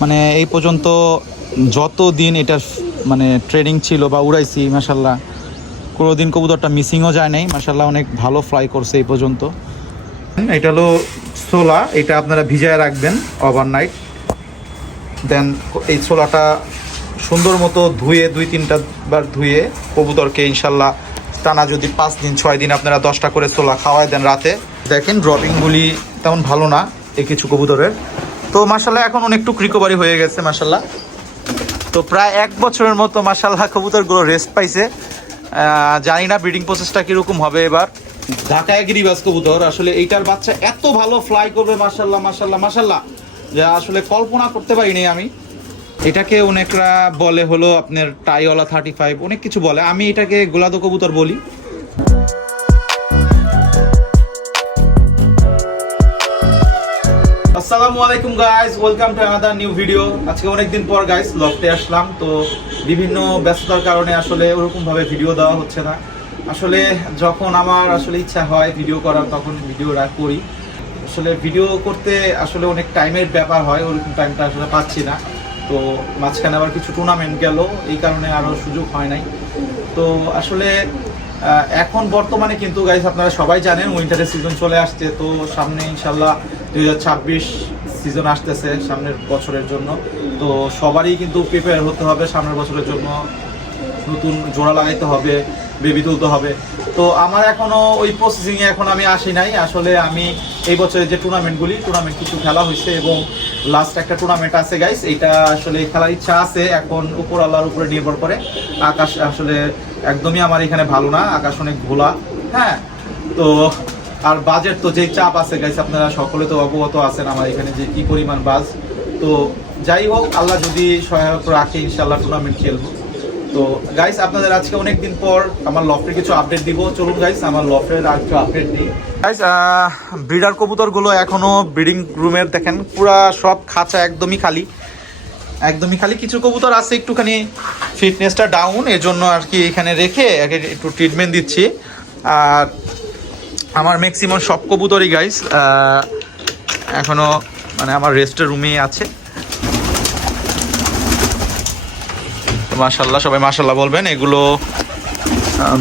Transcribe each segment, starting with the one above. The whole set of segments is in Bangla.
মানে এই পর্যন্ত যত দিন এটার মানে ট্রেনিং ছিল বা উড়াইছি মাশাল্লাহ কোনো দিন কবুতরটা মিসিংও যায় নাই। মাশাল্লাহ অনেক ভালো ফ্লাই করছে এই পর্যন্ত। এটা হলো ছোলা, এটা আপনারা ভিজায় রাখবেন ওভারনাইট। দেন এই ছোলাটা সুন্দর মতো ধুয়ে 2-3টা বার ধুয়ে কবুতরকে ইনশাল্লাহ টানা যদি 5 দিন 6 দিন আপনারা 10টা করে ছোলা খাওয়ায় দেন রাতে, দেখেন ড্রপিংগুলি তেমন ভালো না এই কিছু কবুতরের। তো মাশাল্লাহ এখন অনেকটুক রিকভারি হয়ে গেছে মাশাল্লাহ। তো প্রায় 1 বছরের মতো মাশাল্লাহ কবুতরগুলো রেস্ট পাইছে। জানি না ব্রিডিং প্রসেসটা কীরকম হবে এবার। ঢাকায় গিরিবাজ কবুতর আসলে এইটার বাচ্চা এত ভালো ফ্লাই করবে মাশাল্লাহ মাশাল্লাহ মাশাল্লাহ, যা আসলে কল্পনা করতে পারিনি আমি। এটাকে অনেকরা বলে হলো আপনার টাইওয়ালা 35, অনেক কিছু বলে, আমি এটাকে গোলাদো কবুতর বলি। আসসালামু আলাইকুম guys, welcome to another new video. আজকে অনেকদিন পর গাইস লফটে আসলাম। তো বিভিন্ন ব্যস্ততার কারণে আসলে ওরকমভাবে ভিডিও দেওয়া হচ্ছে না। আসলে যখন আমার আসলে ইচ্ছা হয় ভিডিও করার তখন ভিডিওটা করি। আসলে ভিডিও করতে আসলে অনেক টাইমের ব্যাপার হয়, ওরকম টাইমটা আসলে পাচ্ছি না। তো মাঝখানে আবার কিছু টুর্নামেন্ট গেল, এই কারণে আরও সুযোগ হয় নাই। তো আসলে এখন বর্তমানে কিন্তু গাইস আপনারা সবাই জানেন উইন্টারের সিজন চলে আসছে। তো সামনে ইনশাল্লাহ 2026 সিজন আসতেছে সামনের বছরের জন্য। তো সবারই কিন্তু প্রিপেয়ার হতে হবে সামনের বছরের জন্য, নতুন জোড়া লাগাইতে হবে, বেবি তুলতে হবে। তো আমার এখনও ওই প্রসেসিংয়ে এখন আমি আসি নাই। আসলে আমি এই বছরে যে টুর্নামেন্ট কিছু খেলা হয়েছে এবং লাস্ট একটা টুর্নামেন্ট আছে গাইস, এইটা আসলে খেলার ইচ্ছা আছে। এখন উপর আল্লাহর উপরে নির্ভর করে। আকাশ আসলে একদমই আমার এখানে ভালো না, আকাশ অনেক ঘোলা। হ্যাঁ, তো আর বাজেট তো যেই চাপ আছে গাইস, আপনারা সকলে তো অবগত আছেন আমার এখানে যে কি পরিমাণ বাজ। তো যাই হোক, আল্লাহ যদি সহায়ক রাখে ইনশাল্লাহ টুর্নামেন্ট খেলবো। তো গাইস আপনাদের আজকে অনেকদিন পর আমার লফটের কিছু আপডেট দিব। চলুন গাইস আমার লফটের আর কিছু আপডেট দিই। গাইস ব্রিডার কবুতরগুলো এখনো ব্রিডিং রুমের দেখেন পুরা সব খাঁচা একদমই খালি, কিছু কবুতর আছে একটুখানি ফিটনেসটা ডাউন, এর জন্য আর কি এখানে রেখে একটু ট্রিটমেন্ট দিচ্ছি। আর আমার ম্যাক্সিমাম সব কবুতরই গাইস এখনো মানে আমার রেস্টের রুমেই আছে। মাশাল্লাহ, সবাই মাশাল্লাহ বলবেন। এগুলো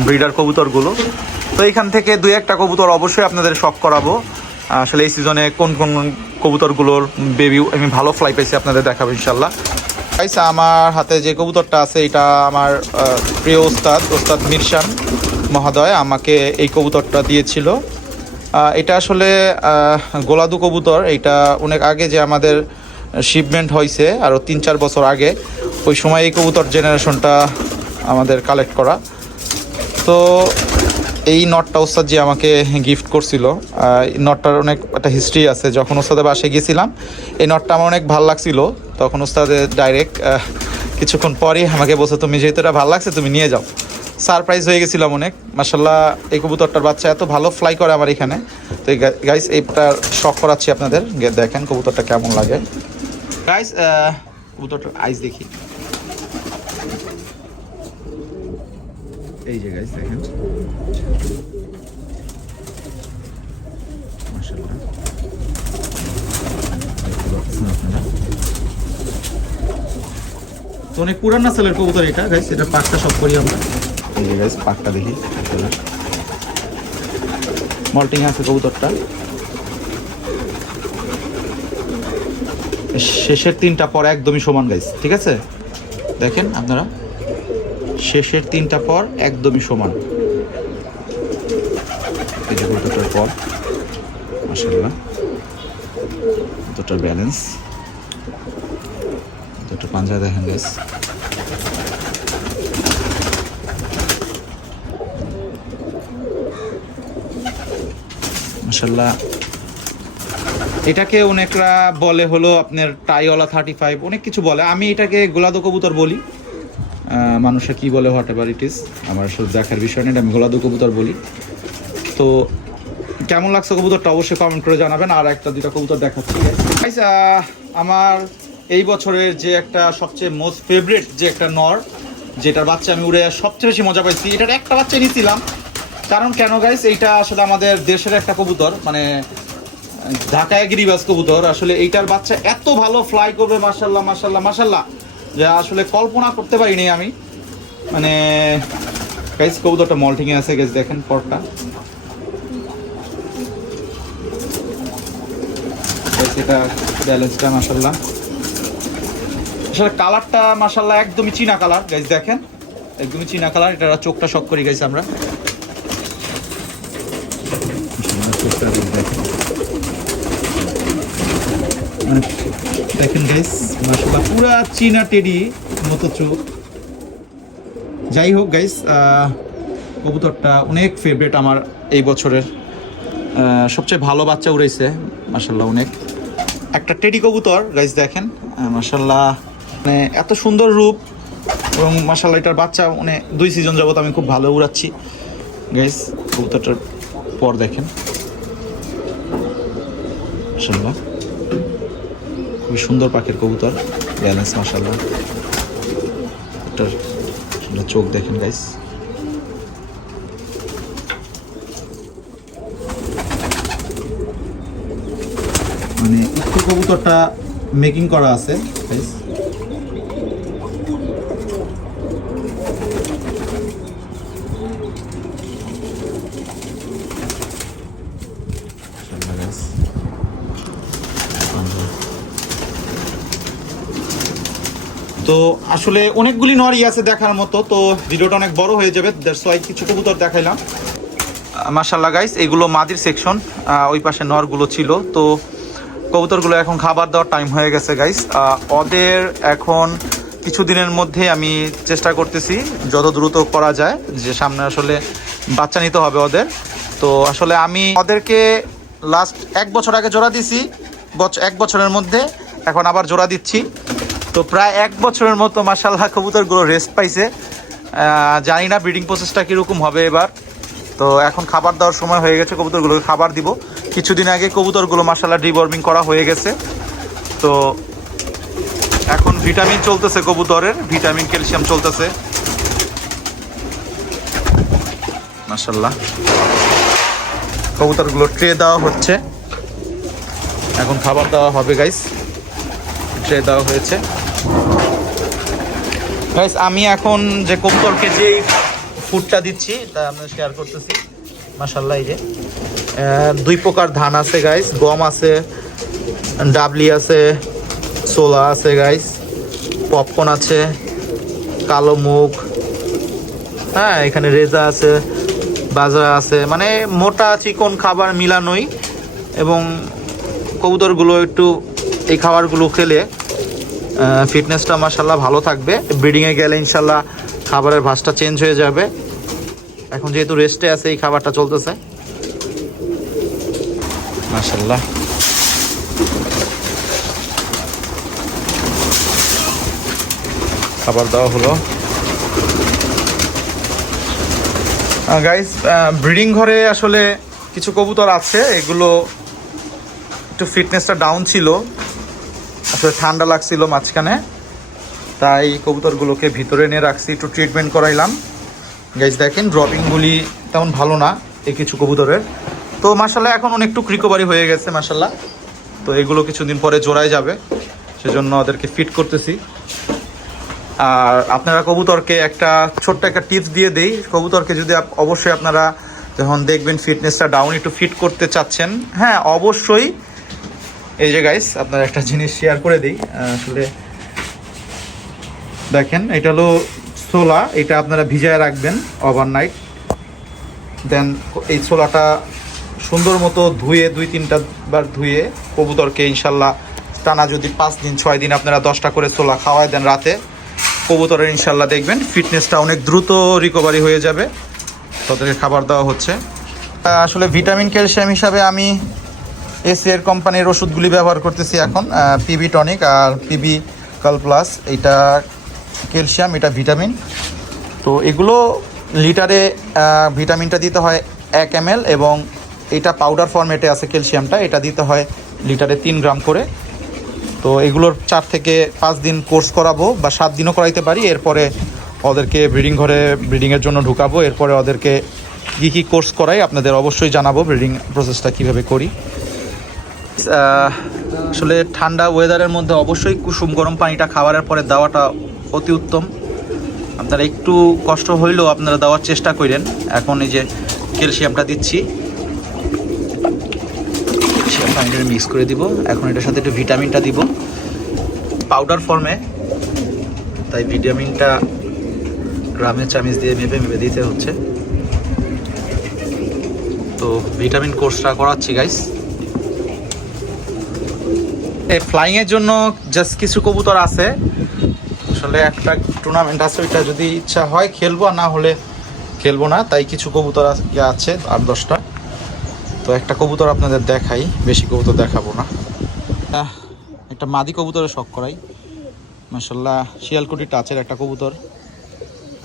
ব্রিডার কবুতরগুলো। তো এইখান থেকে 2-1টা কবুতর অবশ্যই আপনাদের শখ করাবো। আসলে এই সিজনে কোন কোন কবুতরগুলোর বেবি আমি ভালো ফ্লাই পাইছি আপনাদের দেখাবো ইনশাল্লাহ। গাইস আমার হাতে যে কবুতরটা আছে এটা আমার প্রিয় ওস্তাদ মিরশান মহোদয় আমাকে এই কবুতরটা দিয়েছিল। এটা আসলে গোলাদু কবুতর। এটা অনেক আগে যে আমাদের শিপমেন্ট হয়েছে আরও 3-4 বছর আগে, ওই সময় এই কবুতর জেনারেশনটা আমাদের কালেক্ট করা। তো এই নটটা ওস্তাদ যে আমাকে গিফট করছিল, এই নটটার অনেক একটা হিস্ট্রি আছে। যখন ওস্তাদের বাসায় গিয়েছিলাম এই নটটা আমার অনেক ভালো লাগছিল, তখন ওস্তাদের ডাইরেক্ট কিছুক্ষণ পরেই আমাকে বলছে তুমি যেহেতু এটা ভালো লাগছে তুমি নিয়ে যাও। সারপ্রাইজ হয়ে গেছিলাম অনেক। মাশাল্লাহ এই কবুতরটার বাচ্চা এত ভালো ফ্লাই করে আমার এখানে। তো গাইস এইটার শখ করাচ্ছি আপনাদের, দেখেন কবুতরটা কেমন লাগে। গাইস কবুতরটার আইস দেখি, এই যে গাইস দেখেন মাশাআল্লাহ। তো অনেক পুরান নাসেলের কবুতর এটা গাইস, এটা পাকটা সব করি আমরা। এই যে গাইস পাকটা দেখি, মল্টিং আছে কবুতরটা। শেষের 3টা পর একদমই সমান গাইস, ঠিক আছে দেখেন আপনারা, শেষের 3টা পর একদমই সমান। এই যে কবুতরটার পর মাশাআল্লাহ, কবুতরটার ব্যালেন্স, কবুতরটার পাঞ্জা দেখেন গাইস। মাশাআল্লাহ এটাকে অনেকরা বলে হলো আপনার টাইওয়ালা 35, অনেক কিছু বলে, আমি এটাকে গোলাদো কবুতর বলি। মানুষে কি বলে হোয়াট এভার ইট ইজ, আমার আসলে দেখার বিষয় নেই, আমি গোলাদো কবুতর বলি। তো কেমন লাগছে কবুতরটা অবশ্যই কমেন্ট করে জানাবেন। আর 1-2টা কবুতর দেখাচ্ছি গাইস। আমার এই বছরের যে একটা সবচেয়ে মোস্ট ফেভারিট যে একটা নর, যেটার বাচ্চা আমি উড়ে সবচেয়ে বেশি মজা পাইছি, এটার একটা বাচ্চা নিয়েছিলাম। কারণ কেন গাইস, এইটা আসলে আমাদের দেশের একটা কবুতর, মানে ঢাকায় গিরিবাজ কবুতর। আসলে এইটার বাচ্চা এত ভালো ফ্লাই করবে, মাশাল্লাহ মাশাল্লাহ মাশাল্লাহ, যা আসলে কল্পনা করতে পারিনি আমি। মানে গাইস কবুতরটা মল্টিং এ আছে গাইস, দেখেন পরটা। এটা ব্যালেন্সটা মাশাল্লাহ, আসলে কালারটা মাশাল্লাহ একদমই চীনা কালার গাইস, দেখেন একদমই চীনা কালার। এটা চোখটা শক করি গাইস আমরা, দেখেন গাইস মাশাআল্লাহ পুরা চীনা টেডি মতো চোখ। যাই হোক গাইস, কবুতরটা অনেক ফেভারিট আমার এই বছরের, সবচেয়ে ভালো বাচ্চা উড়াইছে মাশাআল্লাহ অনেক। একটা টেডি কবুতর গাইস, দেখেন মাশাআল্লাহ, মানে এত সুন্দর রূপ এবং মাশাআল্লাহ এটার বাচ্চা মানে 2 সিজন যাবত আমি খুব ভালো উড়াচ্ছি গাইস। কবুতরটার পর দেখেন মাশাআল্লাহ, খুবই সুন্দর পাখির কবুতর, ব্যালেন্স মাশাআল্লাহ। এটার চোখ দেখেন গাইস, মানে উক্ত কবুতরটা মেকিং করা আছে গাইস। তো আসলে অনেকগুলি নরই আছে দেখার মতো, তো ভিডিওটা অনেক বড় হয়ে যাবে, দ্যাটস ওয়াই কিছু কবুতর দেখাইলাম। মাশাআল্লাহ গাইস, এগুলো মাদির সেকশন, ওই পাশে নরগুলো ছিল। তো কবুতরগুলো এখন খাবার দেওয়ার টাইম হয়ে গেছে গাইস। ওদের এখন কিছুদিনের মধ্যে আমি চেষ্টা করতেছি যত দ্রুত করা যায়, যে সামনে আসলে বাচ্চা নিতে হবে ওদের। তো আসলে আমি ওদেরকে লাস্ট 1 বছর আগে জোড়া দিছি, 1 বছরের মধ্যে এখন আবার জোড়া দিচ্ছি। তো প্রায় 1 বছরের মতো মাশাআল্লাহ কবুতরগুলো রেস্ট পাইছে। জানি না ব্রিডিং প্রসেসটা কীরকম হবে এবার। তো এখন খাবার দেওয়ার সময় হয়ে গেছে, কবুতরগুলোকে খাবার দিব। কিছুদিন আগে কবুতরগুলো মাশাআল্লাহ ডিওয়ার্মিং করা হয়ে গেছে। তো এখন ভিটামিন চলতেছে কবুতরের, ভিটামিন ক্যালসিয়াম চলতেছে মাশাআল্লাহ। কবুতরগুলো ট্রে দেওয়া হচ্ছে, এখন খাবার দেওয়া হবে গাইস। ট্রে দেওয়া হয়েছে গাইস। আমি এখন যে কবুতরকে যে ফুডটা দিচ্ছি তা আমরা শেয়ার করতেছি মাশাআল্লাহ। এই যে 2 প্রকার ধান আছে গাইস, গম আছে, ডাবলি আছে, ছোলা আছে গাইস, পপকর্ন আছে, কালো মুগ, হ্যাঁ এখানে রেজা আছে, বাজরা আছে, মানে মোটা চিকন খাবার মিলানোই। এবং কবুতরগুলো একটু এই খাবারগুলো খেলে ফিটনেসটা মাশাআল্লাহ ভালো থাকবে। ব্রিডিংয়ে গেলে ইনশাল্লাহ খাবারের ভাসটা চেঞ্জ হয়ে যাবে। এখন যেহেতু রেস্টে আছে এই খাবারটা চলতেছে মাশাআল্লাহ। খাবার দেওয়া হলো গাইস। ব্রিডিং ঘরে আসলে কিছু কবুতর আছে, এগুলো একটু ফিটনেসটা ডাউন ছিল, আসলে ঠান্ডা লাগছিল মাঝখানে, তাই কবুতরগুলোকে ভিতরে এনে রাখছি, একটু ট্রিটমেন্ট করাইলাম গাইস। দেখেন ড্রপিংগুলি তেমন ভালো না এই কিছু কবুতরের। তো মাশাআল্লাহ এখন অনেকটু রিকভারি হয়ে গেছে মাশাআল্লাহ। তো এগুলো কিছুদিন পরে জোড়ায় যাবে, সেজন্য ওদেরকে ফিট করতেছি। আর আপনারা কবুতরকে ছোট্ট একটা টিপস দিয়ে দেই, কবুতরকে যদি অবশ্যই আপনারা যখন দেখবেন ফিটনেসটা ডাউন, একটু ফিট করতে চাচ্ছেন, হ্যাঁ অবশ্যই এই যে গাইস আপনারা একটা জিনিস শেয়ার করে দিই। আসলে দেখেন এটা হলো ছোলা, এটা আপনারা ভিজায় রাখবেন ওভারনাইট। দেন এই ছোলাটা সুন্দর মতো ধুয়ে 2-3টা বার ধুয়ে কবুতরকে ইনশাল্লাহ টানা যদি 5 দিন 6 দিন আপনারা 10টা করে ছোলা খাওয়ায় দেন রাতে, কবুতরের ইনশাল্লাহ দেখবেন ফিটনেসটা অনেক দ্রুত রিকভারি হয়ে যাবে। তাদেরকে খাবার দেওয়া হচ্ছে। আসলে ভিটামিন ক্যালসিয়াম হিসাবে আমি এসিআর কোম্পানির ওষুধগুলি ব্যবহার করতেছি এখন, পিবি টনিক আর পিবি কাল প্লাস। এটা ক্যালসিয়াম, এটা ভিটামিন। তো এগুলো লিটারে ভিটামিনটা দিতে হয় 1 ml, এবং এটা পাউডার ফরম্যাটে আছে ক্যালসিয়ামটা, এটা দিতে হয় লিটারে 3 গ্রাম করে। তো এগুলোর 4 থেকে 5 দিন কোর্স করাবো, বা 7 দিনও করাইতে পারি। এরপরে ওদেরকে ব্রিডিং ঘরে ব্রিডিংয়ের জন্য ঢুকাবো। এরপরে ওদেরকে কী কী কোর্স করাই আপনাদের অবশ্যই জানাবো, ব্রিডিং প্রসেসটা কীভাবে করি। আসলে ঠান্ডা ওয়েদারের মধ্যে অবশ্যই কুসুম গরম পানিটা খাবারের পরে দেওয়াটা অতি উত্তম। আপনারা একটু কষ্ট হইলেও আপনারা দেওয়ার চেষ্টা করেন। এখন এই যে ক্যালসিয়ামটা দিচ্ছি, ক্যালসিয়াম পানিটা মিক্স করে দিব। এখন এটার সাথে একটু ভিটামিনটা দিব পাউডার ফর্মে, তাই ভিটামিনটা গ্রামের চামিচ দিয়ে মেপে মেপে দিতে হচ্ছে। তো ভিটামিন কোর্সটা করাচ্ছি গাইস। এই ফ্লাইংয়ের জন্য জাস্ট কিছু কবুতর আছে, আসলে একটা টুর্নামেন্ট আছে, ওইটা যদি ইচ্ছা হয় খেলবো, আর না হলে খেলবো না। তাই কিছু কবুতর আছে 8-10টা। তো একটা কবুতর আপনাদের দেখাই, বেশি কবুতর দেখাবো না। একটা মাদি কবুতরের শখ করাই, মাশাআল্লাহ শিয়ালকুটি টাচের একটা কবুতর।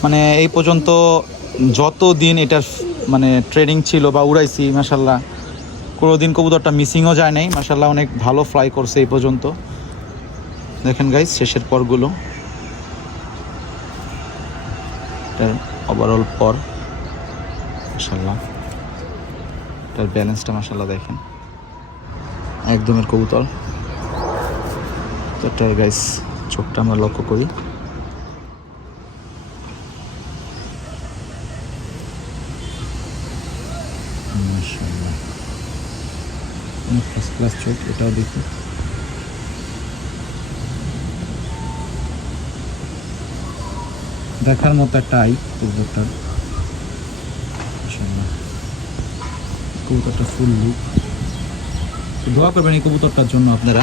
মানে এই পর্যন্ত যত দিন এটার মানে ট্রেনিং ছিল বা উড়াইছি, মাশাআল্লাহ কোনো দিন কবুতরটা মিসিংও যায় নাই। মাশাআল্লাহ অনেক ভালো ফ্লাই করছে এই পর্যন্ত। দেখেন গাইস শেষের পরগুলো, এটার ওভারঅল পর মাশাআল্লাহ, এটার ব্যালেন্সটা মাশাআল্লাহ দেখেন একদমের কবুতর। তো এটার গাইস চোখটা আমরা লক্ষ্য করি, মাশাআল্লাহ ফার্স্ট ক্লাস চোখ। এটাও দেখি, দেখার মতো একটা আই কবুতরটার, মাশাআল্লাহ কবুতরটা ফুল লুক। দোয়া করবেন এই কবুতরটার জন্য আপনারা,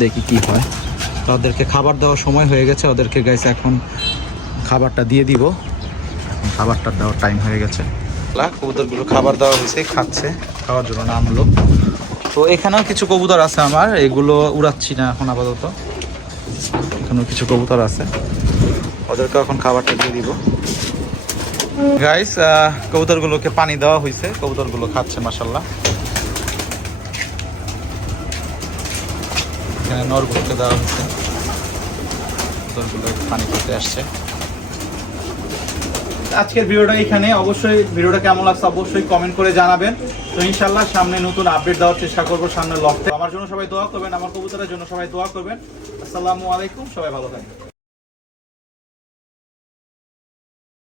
দেখি কি হয়। তো ওদেরকে খাবার দেওয়ার সময় হয়ে গেছে, ওদেরকে গাইস এখন খাবারটা দিয়ে দিব। খাবারটা দেওয়ার টাইম হয়ে গেছে। কবুতরগুলো খাবার দেওয়া হয়েছে, খাচ্ছে, খাওয়ার জন্য নামলো। তো এখানেও কিছু কবুতর আছে আমার, এগুলো উড়াচ্ছি না এখন আপাতত। এখানেও কিছু কবুতর আছে, ওদেরকে এখন খাবারটা দিয়ে দিব। গাইস কবুতরগুলোকে পানি দেওয়া হয়েছে, কবুতরগুলো খাচ্ছে মাশাআল্লাহ। এখানে নরগুলোকে দেওয়া হয়েছে, কবুতরগুলো পানি খেতে আসছে। আজকের ভিডিওটা এখানে, অবশ্যই ভিডিওটা কেমন লাগছে অবশ্যই কমেন্ট করে জানাবেন। তো ইনশাআল্লাহ সামনে নতুন আপডেট দেওয়ার চেষ্টা করবো সামনে লফটে। আমার জন্য সবাই দোয়া করবেন, আমার কবুতরের জন্য সবাই দোয়া করবেন। আসসালামু আলাইকুম, সবাই ভালো থাকবেন।